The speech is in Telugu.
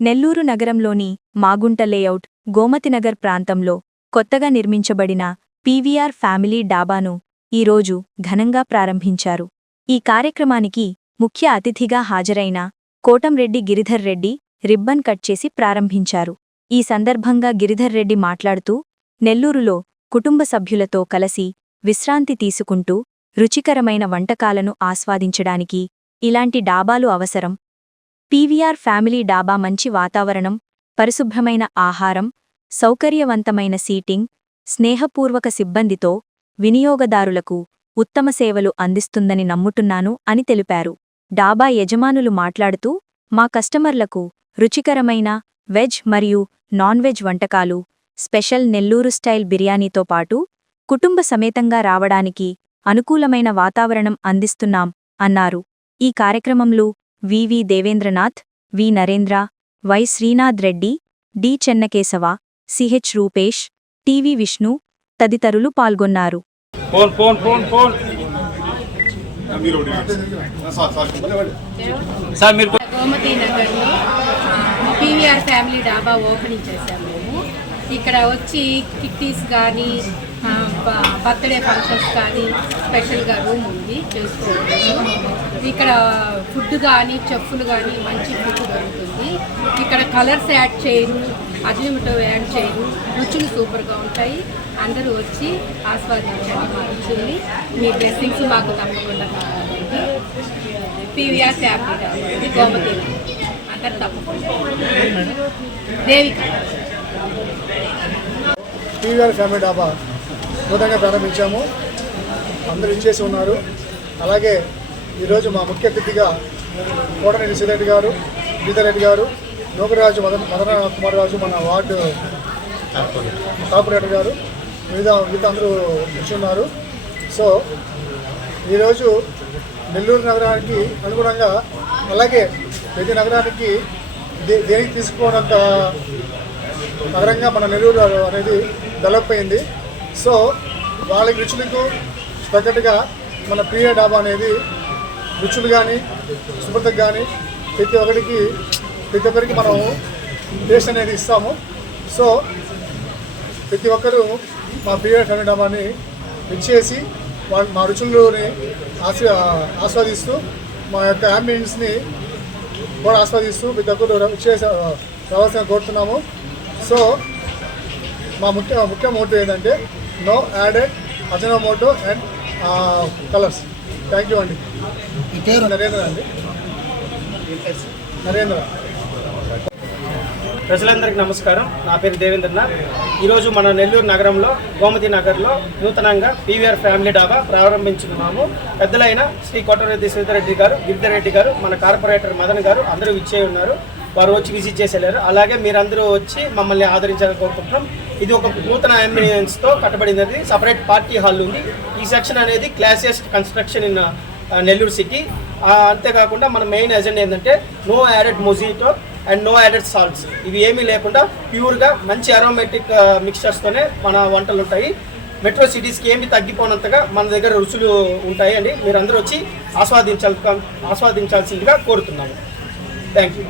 నెల్లూరు నగరంలోని మాగుంట లేఅవుట్ గోమతినగర్ ప్రాంతంలో కొత్తగా నిర్మించబడిన పీవీఆర్ ఫ్యామిలీ డాబాను ఈరోజు ఘనంగా ప్రారంభించారు. ఈ కార్యక్రమానికి ముఖ్య అతిథిగా హాజరైన కోటంరెడ్డి గిరిధర్ రెడ్డి రిబ్బన్ కట్ చేసి ప్రారంభించారు. ఈ సందర్భంగా గిరిధర్ రెడ్డి మాట్లాడుతూ, నెల్లూరులో కుటుంబ సభ్యులతో కలసి విశ్రాంతి తీసుకుంటూ రుచికరమైన వంటకాలను ఆస్వాదించడానికి ఇలాంటి డాబాలు అవసరం. పీవీఆర్ ఫ్యామిలీ డాబా మంచి వాతావరణం, పరిశుభ్రమైన ఆహారం, సౌకర్యవంతమైన సీటింగ్, స్నేహపూర్వక సిబ్బందితో వినియోగదారులకు ఉత్తమ సేవలు అందిస్తుందని నమ్ముతున్నాను అని తెలిపారు. డాబా యజమానులు మాట్లాడుతూ, మా కస్టమర్లకు రుచికరమైన వెజ్ మరియు నాన్ వెజ్ వంటకాలు, స్పెషల్ నెల్లూరు స్టైల్ బిర్యానీతో పాటు కుటుంబ సమేతంగా రావడానికి అనుకూలమైన వాతావరణం అందిస్తున్నాం అన్నారు. ఈ కార్యక్రమంలో VV Devendranath, V Narendra, Y Srinath Reddy, D Chennakesava, CH Rupesh, TV Vishnu తదితరులు పాల్గొన్నారు. గోమతినగర్లో పీవీఆర్ ఫ్యామిలీ డాబా ఓపెనింగ్ చేశాము. మేము ఇక్కడ వచ్చి కిట్టీస్ కానీ బర్త్డే ఫంక్షన్స్ కానీ స్పెషల్గా రూమ్ ఉంది చేసుకోవచ్చు. ఇక్కడ ఫుడ్ కానీ చెఫ్లు కానీ మంచి ఫుడ్ దొరుకుతుంది. ఇక్కడ కలర్స్ యాడ్ చేయరు, అజినోమోటో యాడ్ చేయరు, రుచులు సూపర్గా ఉంటాయి. అందరూ వచ్చి ఆస్వాదించండి మా రుచుల్ని. మీ బ్లెస్సింగ్స్ మాకు తప్పకుండా కావాలండి. పీవీఆర్ ఫ్యామిలీ డాబా గోమతి అందరు తప్పకుండా. దేవిక పీవీఆర్ ఫ్యామిలీ డాబా నూతనంగా ప్రారంభించాము. అందరూ ఇచ్చేసి ఉన్నారు. అలాగే ఈరోజు మా ముఖ్య అతిథిగా కోటరెడ్డి శ్రీరెడ్డి గారు, గిరిధర్ రెడ్డి గారు, నూకరాజు మదన కుమార్ రాజు, మన వార్డు కార్పొరేటర్ గారు, మిగతా అందరూ కూర్చున్నారు. సో ఈరోజు నెల్లూరు నగరానికి అనుగుణంగా, అలాగే ప్రతి నగరానికి దేనికి తీసుకోవడంత నగరంగా మన నెల్లూరు అనేది డెవలప్ అయింది. సో వాళ్ళకి రుచులకు తగ్గట్టుగా మన పీవీఆర్ డాబా అనేది రుచులు కానీ శుభ్రతకు కానీ ప్రతి ఒక్కరికి మనం టేస్ట్ అనేది ఇస్తాము. సో ప్రతి ఒక్కరూ మా పీవీఆర్ ఫ్యామిలీ డాబాని ఇచ్చేసి మా రుచులని ఆస్వాదిస్తూ మా యొక్క అంబియన్స్ని కూడా ఆస్వాదిస్తూ ప్రతి ఒక్కరు ఇచ్చేసి రావాల్సిన కోరుతున్నాము. సో మా ముఖ్య మోటో ఏంటంటే no added Ajinomoto and colours. Thank you అండి. నరేంద్ర అండి. నరేంద్ర. ప్రజలందరికీ నమస్కారం. నా పేరు దేవేంద్రనాథ్. ఈరోజు మన నెల్లూరు నగరంలో గోమతి నగర్లో నూతనంగా పీవీఆర్ ఫ్యామిలీ డాబా ప్రారంభించుకున్నాము. పెద్దలైన శ్రీ కోటరెడ్డి శ్రీధర్ గారు, గిరిధర్ రెడ్డి గారు, మన కార్పొరేటర్ మదన్ గారు అందరూ ఇచ్చే ఉన్నారు. వారు వచ్చి విజిట్ చేసి వెళ్ళారు. అలాగే మీరందరూ వచ్చి మమ్మల్ని ఆదరించాలని కోరుకుంటున్నాం. ఇది ఒక నూతన అంబియన్స్తో కట్టబడినది. సపరేట్ పార్టీ హాల్ ఉంది. ఈ సెక్షన్ అనేది classiest construction in Nellore city. అంతేకాకుండా మన మెయిన్ ఎజెండా ఏంటంటే no added mojito and no added salts. ఇవి ఏమీ లేకుండా ప్యూర్గా మంచి అరోమేటిక్ మిక్స్చర్స్తోనే మన వంటలు ఉంటాయి. మెట్రో సిటీస్కి ఏమి తగ్గిపోనంతగా మన దగ్గర రుచులు ఉంటాయి అండి. మీరందరూ వచ్చి ఆస్వాదించాల్సిందిగా కోరుతున్నాను. Thank you.